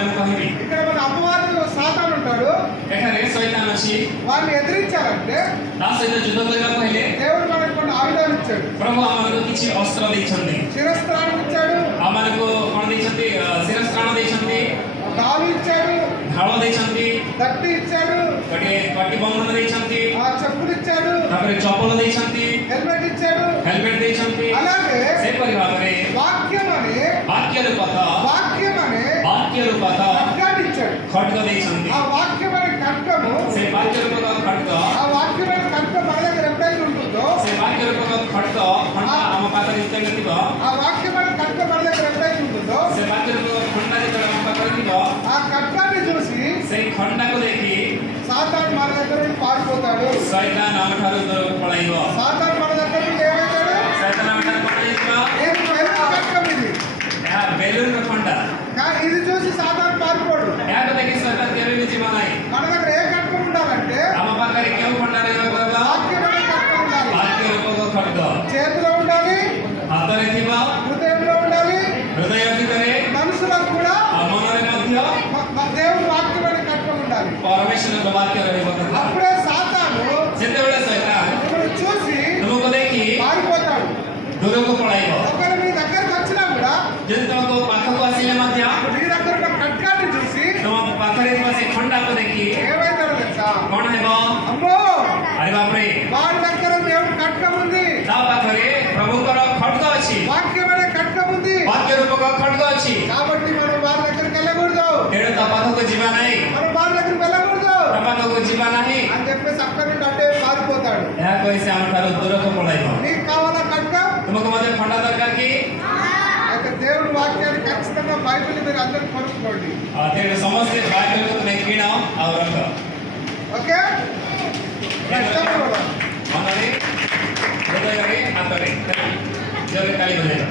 କଥା ମୁଁ କହିବି। ఇక్కడ మన అపవాది సాతాను ఉంటాడు, ଏଠାରେ ଶୈତାନ ଅଛି। వారిని ఎదిరించాలంటే ତା ସହିତ ଯୁଦ୍ଧ କରିବାକୁ ହେଲେ దేవుడు మనకు కొన్ని ఆయుధాలు ఇచ్చాడు। ପ୍ରଭୁ ଆମମାନଙ୍କୁ କିଛି ଅସ୍ତ୍ର ଦେଇଛନ୍ତି। శిరస్త్రాణం ఇచ్చాడు, ଆମମାନଙ୍କୁ କ'ଣ ଦେଇଛନ୍ତି? ଶିରସ୍ତ୍ରାଣ ଦେଇଛନ୍ତି, డాలు ఇచ్చాడు, ଢାଳ ଦେଇଛନ୍ତି, దట్టి ఇచ్చాడు, ଗୋଟିଏ କଟି ବନ୍ଧନ ଦେଇଛନ୍ତି, చెప్పులు ఇచ్చాడు, ତାପରେ ଚପଲ ଦେଇଛନ୍ତି, హెల్మెట్ ఇచ్చాడు। ହେଲମେଟ ଦେଇଛନ୍ତି। అలాగే ସେପରି ଭାବରେ వాక్యం అనే ବାକ୍ୟ ରୂପକ ఖడ్గాన్ని ఇచ్చాడు। ଖడ్ଗ ଦେଇଛନ୍ତି। ఆ వాక్యం అనే ఖడ్గము, ସେ ବାକ୍ୟ ରୂପକ ଖడ్ଗ, ఆ వాక్యం అనే ఖడ్గం మన దగ్గర ఎప్పుడైతే ఉంటుందో, ସେ ବାକ୍ୟ ରୂପକ ଖడ్ଗ ଖଣ୍ଡା ଆମ ପାଖରେ ଯେତେବେଳେ ଥିବ, ఆ వాక్యం అనే ఖడ్గం మన దగ్గర ఎప్పుడైతే ఉంటుందో, ସେ ବାକ୍ୟ ରୂପକ ଖଣ୍ଡା ଯେତେବେଳେ ଆମ ପାଖରେ ଥିବ, ఆ ఖడ్గాన్ని చూసి ସେଇ ଖଣ୍ଡାକୁ ଦେଖି సాతాను మన దగ్గర నుండి పారిపోతాడు। ଶୈତାନ ଆମଠାରୁ ଦୂରକୁ ପଳାଇବ। సాతాను మన దగ్గర నుండి ఏమవుతాడు? ଶୈତାନ ଆମଠାରୁ ପଳାଇଯିବ। నేను బెలూన్ ఖడ్గం ఇది, ଏହା ବେଲୁନର ଖଣ୍ଡା। కానీ ఇది చూసి సాతాను పారిపోడు। ଏହାକୁ ଦେଖି ଶୈତାନ କେବେ ବି ଯିବ ନାହିଁ। మన దగ్గర ఏ ఖడ్గం ఉండాలంటే ଆମ ପାଖରେ କେଉଁ ଖଣ୍ଡା ରହିବାକୁ ହେବ? వాక్యం అనే ఖడ్గం ఉండాలి। ବାକ୍ୟ ରୂପକ ଖడ్ଗ చేతిలో ఉండాలి, ହାତରେ ଥିବ, హృదయంలో ఉండాలి, ହୃଦୟ ଭିତରେ, మనసులో కూడా ମନରେ ମଧ୍ୟ దేవుని వాక్యం అనే ఖడ్గం ఉండాలి। ପରମେଶ୍ୱରଙ୍କ ବାକ୍ୟ ରହିବ। అప్పుడే సాతాను ସେତେବେଳେ ଶୈତାନ మిమ్మల్ని చూసి ତୁମକୁ ଦେଖି పారిపోతాడు। ଦୂରକୁ ପଳାଇବ। ఒకవేళ మీ దగ్గరకు వచ్చినా కూడా ଯଦି ତୁମକୁ ପାଖକୁ ଆସିଲେ ମଧ୍ୟ మీ దగ్గర ఉన్న ఖడ్గాన్ని చూసి ତୁମ ପାଖରେ ଥିବା ସେ ଖଣ୍ଡାକୁ ଦେଖି ఏమైతాడో తెలుసా? କ'ଣ ହେବ? అమ్మో, ଆରେ ବାପରେ, వాడి దగ్గర దేవుని ఖడ్గం ఉంది, ତା ପାଖରେ ପ୍ରଭୁଙ୍କର ଖడ్ଗ ଅଛି, వాక్యం అనే ఖడ్గం ఉంది, ବାକ୍ୟ ରୂପକ ଖడ్ଗ ଅଛି। కాబట్టి మనం వారి దగ్గరికి వెళ్ళకూడదు, ତେଣୁ ତା ପାଖକୁ ଯିବା ନାହିଁ, మనం వారి దగ్గరికి వెళ్ళకూడదు ତା పాଖକୁ ଯିବା ନାହିଁ అని చెప్పేసి అక్కడి నుండి అడ్డే పారిపోతాడు। ଏହା କହି ସେ ଆମଠାରୁ ଦୂରକୁ ପଳାଇବ। నీకు కావాలా ఖడ్గం? ତୁମକୁ ମଧ୍ୟ ଖଣ୍ଡା ଦରକାର କି? అయితే దేవుని వాక్యాన్ని ఖచ్చితంగా బైబిల్ మీరు అందరూ కొనుక్కోండి। ତେଣୁ ସମସ୍ତେ ବାଇବେଲକୁ ତୁମେ କିଣ ଆଉ ରଖ। ఓకే, ମନରେ, ହୃଦୟରେ, ହାତରେ ଜୋରେ ତାଳି ବଜାଇବ।